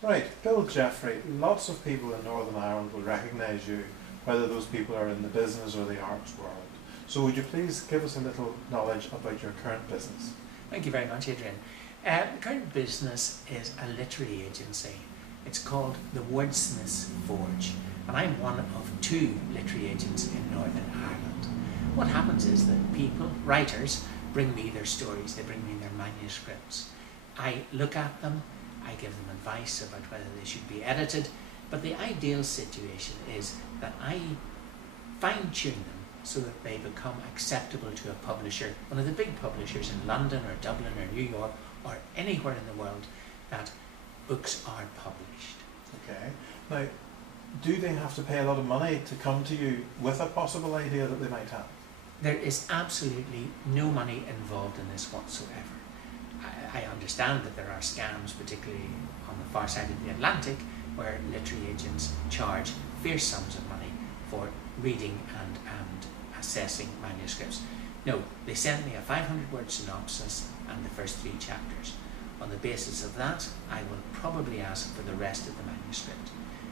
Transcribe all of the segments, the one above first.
Right, Bill Jeffrey, lots of people in Northern Ireland will recognise you, whether those people are in the business or the arts world. So would you please give us a little knowledge about your current business? Thank you very much, Adrian. The current business is a literary agency. It's called the Wordsmiths Forge, and I'm one of 2 literary agents in Northern Ireland. What happens is that people, writers, bring me their stories, they bring me their manuscripts. I look at them, I give them advice about whether they should be edited, but the ideal situation is that I fine-tune them so that they become acceptable to a publisher, one of the big publishers in London or Dublin or New York or anywhere in the world, that books are published. Okay. Now, do they have to pay a lot of money to come to you with a possible idea that they might have? There is absolutely no money involved in this whatsoever. I understand that there are scams, particularly on the far side of the Atlantic, where literary agents charge fierce sums of money for reading and assessing manuscripts. No, they send me a 500-word synopsis and the first 3 chapters. On the basis of that, I will probably ask for the rest of the manuscript.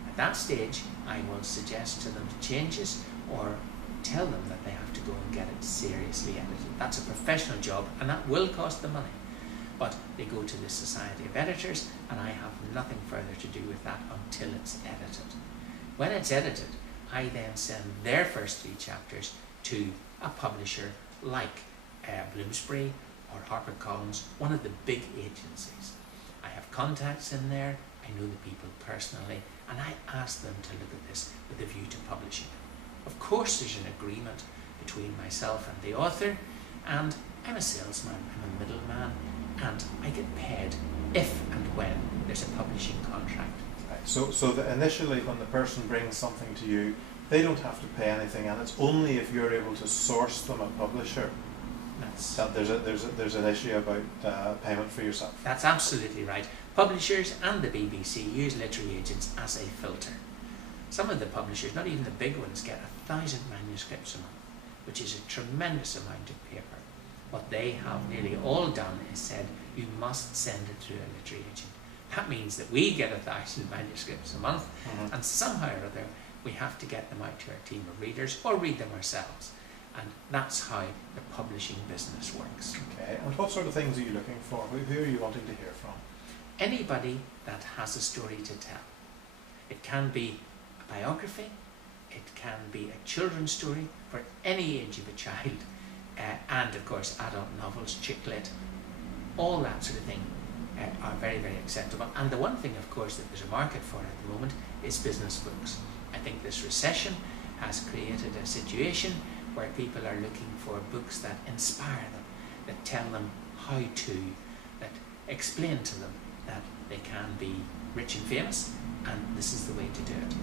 At that stage, I will suggest to them changes or tell them that they have to go and get it seriously edited. That's a professional job, and that will cost them money. But they go to the Society of Editors, and I have nothing further to do with that until it's edited. When it's edited, I then send their first 3 chapters to a publisher like Bloomsbury or HarperCollins, one of the big agencies. I have contacts in there, I know the people personally, and I ask them to look at this with a view to publishing. Of course there's an agreement between myself and the author, and I'm a salesman, I'm a middleman, and I get paid if and when there's a publishing contract. Right. So that initially when the person brings something to you, they don't have to pay anything, and it's only if you're able to source them a publisher that there's an issue about payment for yourself. That's absolutely right. Publishers and the BBC use literary agents as a filter. Some of the publishers, not even the big ones, get 1,000 manuscripts a month, which is a tremendous amount of paper. What they have nearly all done is said, you must send it through a literary agent. That means that we get 1,000 manuscripts a month, and somehow or other we have to get them out to our team of readers or read them ourselves. And that's how the publishing business works. Okay, and what sort of things are you looking for? Who are you wanting to hear from? Anybody that has a story to tell. It can be a biography, it can be a children's story for any age of a child, and of course adult novels, chick lit, all that sort of thing are very, very acceptable. And the one thing, of course, that there's a market for at the moment is business books. I think this recession has created a situation where people are looking for books that inspire them, that tell them how to, that explain to them that they can be rich and famous, and this is the way to do it.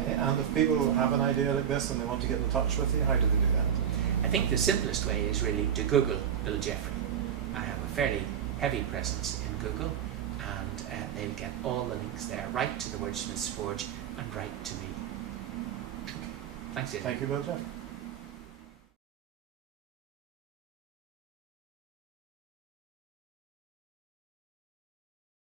Okay, and if people have an idea like this and they want to get in touch with you, how do they do that? I think the simplest way is really to Google Bill Jeffrey. I have a fairly heavy presence in Google, and they'll get all the links there, right to the Wordsmiths Forge and right to me. Thanks, Ian. Thank you, Bill Jeffrey.